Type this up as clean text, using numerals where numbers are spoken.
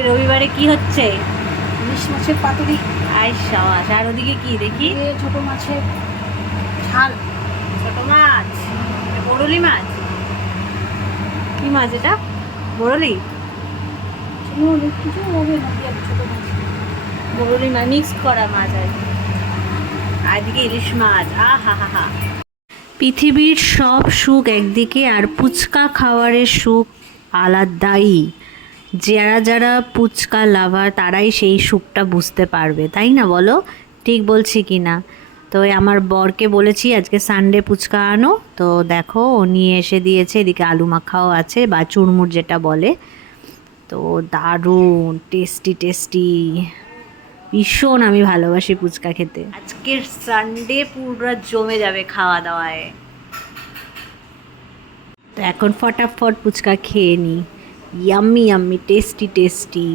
রবিবারে কি হচ্ছে? ইলিশ মাছের পাতুরি। আই সাবাস। আর ওদিকে কি দেখি? ছোট মাছের ঝাল। ছোট মাছ, বরলি মাছ। কি মাছ এটা? বরলি? কিছু হবে না, ছোট মাছ। বরলি মাছ মিক্স করা মাছ আর কি। আর এদিকে ইলিশ মাছ। হা হা হা। পৃথিবীর সব সুখ একদিকে আর ফুচকা খাওয়ারের সুখ আলাদাই। যারা যারা ফুচকা লাভার তারাই সেই সুখটা বুঝতে পারবে, তাই না বলো? ঠিক বলছি কি না? তো আমার বরকে বলেছি আজকে সানডে ফুচকা আনো, তো দেখো ও নিয়ে এসে দিয়েছে। এদিকে আলু মাখাও আছে বা চুরমুর যেটা বলে। তো দারুণ টেস্টি টেস্টি, ভীষণ আমি ভালোবাসি ফুচকা খেতে। আজকের সানডে পুরো জমে যাবে খাওয়া দাওয়ায়। তো এখন ফটাফট ফুচকা খেয়ে নিই। Yummy yummy tasty tasty.